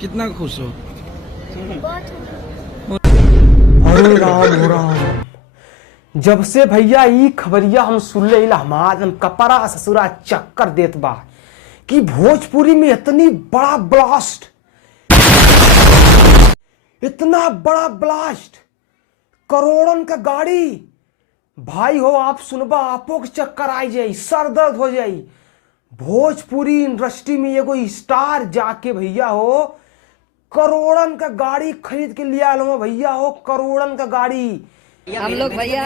कितना खुश हो? अरे राम हो राम, जब से भैया ई खबरिया हम सुन ले हमार हम कपड़ा ससुरा चक्कर देत बा कि भोजपुरी में इतनी बड़ा ब्लास्ट, इतना बड़ा ब्लास्ट, करोड़न का गाड़ी। भाई हो आप सुनबा आपो के चक्कर आई जाई, सर दर्द हो जाई। भोजपुरी इंडस्ट्री में एगो स्टार जाके भैया हो करोड़न का गाड़ी खरीद के लिया लो भैया हो, करोड़न का गाड़ी। हम लोग भैया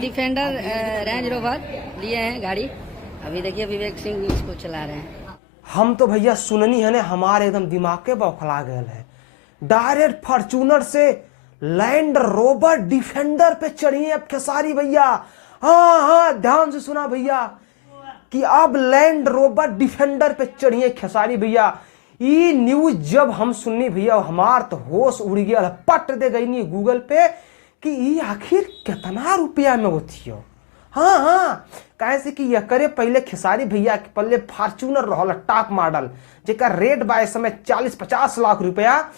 डिफेंडर रेंज रोवर लिए हैं गाड़ी। अभी देखिए विवेक सिंह इसको चला रहे हैं। हम तो भैया सुननी है ने हमारे एकदम दिमाग के बौखला गए है। डायरेक्ट फॉर्चूनर से लैंड रोवर डिफेंडर पे चढ़िए अब खेसारी भैया। हाँ हाँ ध्यान से सुना भैया कि अब लैंड रोवर डिफेंडर पे चढ़िए खेसारी भैया। ये न्यूज जब हम सुननी भैया हमार तो होश उड़ गया, पट दे गई नहीं गूगल पे कि ये आखिर कितना रुपया में होती हो। हाँ हाँ कैसे कि यह करे पहले खेसारी भैया के पल्ले फॉर्चूनर रहल टॉप मॉडल जेकर रेट बा इस समय 40-50 लाख रुपया।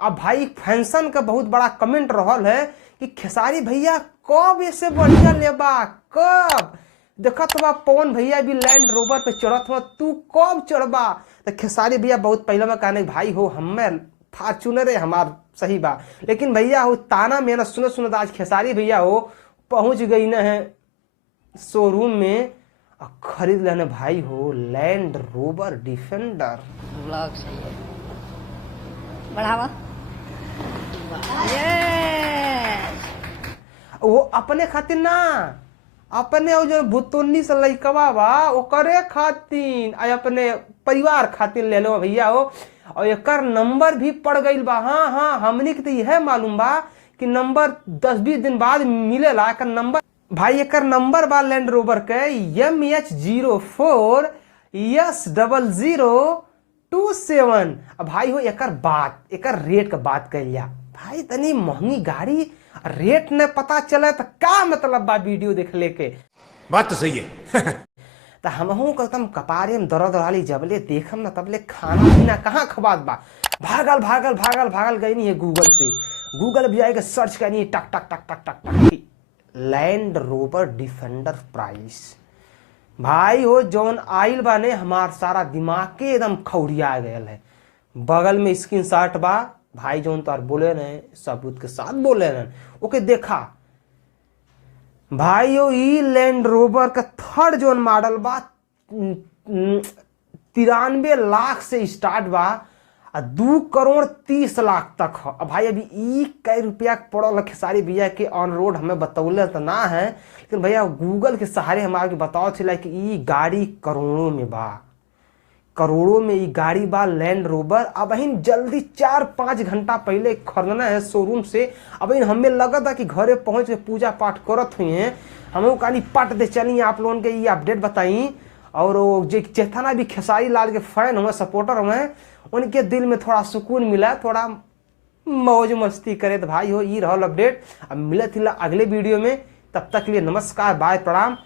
अब भाई फैंसन का बहुत बड़ा कमेंट रहल है कि खेसारी भैया कब ऐसे बढ़िया लेबा, कब देखा तो पवन भैया भी लैंड रोवर पे चढ़त हो, तू कब चढ़बा। तो खेसारी भैया बहुत पहले में कहने भाई हो हमें फॉर्चूनर है हमार सही बा, लेकिन भैया हो ताना मेरा सुनो सुनो आज खेसारी भैया हो पहुंच गई न है शोरूम में और खरीद लेने भाई हो लैंड रोवर डिफेंडर। ब्लॉग सही है, बढ़ावा वो अपने खातिर ना, अपने वो जो भुतुन्नी से लइकवा बा ओकरे खातिर अपने परिवार खातिर ले लो भैया हो। और एकर नंबर भी पड़ गई बा। हाँ हाँ हमनी के तो यह मालूम बा कि नंबर 10-20 दिन बाद मिलेला। एकर नंबर भाई एकर नंबर बा लैंड रोवर के MH04 S0027। अब भाई हो एकर बात एकर रेट का बात कहिया भाई इतनी महंगी गाड़ी रेट न पता चले तो क्या मतलब बा वीडियो देख लेके। बात तो सही है। तो हमहू कदम कपारे में दर्द वाली जबले देखम ना तबले खाना पीना कहाँ खबात बा। भागल भागल भागल भागल गई नहीं है गूगल पे, गूगल भी जाएगा सर्च करनी है टक टक टक टक टक टक लैंड रोवर डिफेंडर प्राइस। भाई हो जौन आइल बाने हमार सारा दिमाग के एकदम खौरिया गया है। बगल में स्क्रीन शॉट बा भाई जौन तार बोले रहे सबूत के साथ बोले रहे ओके देखा भाई हो ई लैंड रोवर का थर्ड जोन मॉडल बा 93 लाख से स्टार्ट बा 2,30,00,000 तक हो। अब भाई अभी ई कई रुपया पड़ल खेसारी भैया के ऑन रोड हमें बतौले तो ना है, लेकिन भैया गूगल के सहारे हमारे बताओ चला कि ई गाड़ी करोड़ों में बा, करोड़ों में ई गाड़ी बा लैंड रोवर। अब इन जल्दी 4-5 घंटा पहले खरीदना है शोरूम से। अब इन हमें लगा था कि घरे पहुंच के पूजा पाठ करत हुए हैं, हमें कहानी पट दे चली आप लोगों के ये अपडेट बताई। और जो चेतना भी खेसारी लाल के फैन हुए सपोर्टर हुए उनके दिल में थोड़ा सुकून मिला, थोड़ा मौज मस्ती करे। तो भाई हो ये रहल अपडेट। अब मिले थी अगले वीडियो में, तब तक के लिए नमस्कार बाय प्रणाम।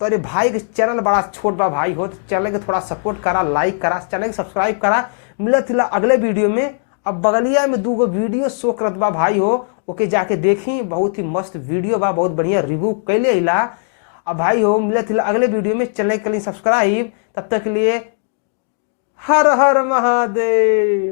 तो अरे भाई के चैनल बड़ा छोट बा भाई हो तो चैनल के थोड़ा सपोर्ट करा, लाइक करा, चैनल के सब्सक्राइब करा। मिले थी अगले वीडियो में। अब बगलिया में 2 वीडियो शो करत बा भाई हो, ओके जाके देखी, बहुत ही मस्त वीडियो बा, बहुत बढ़िया रिव्यू कैले इला। अब भाई हो मिले थी अगले वीडियो में, चैनल के लिए सब्सक्राइब। तब तक के लिए हर हर महादेव।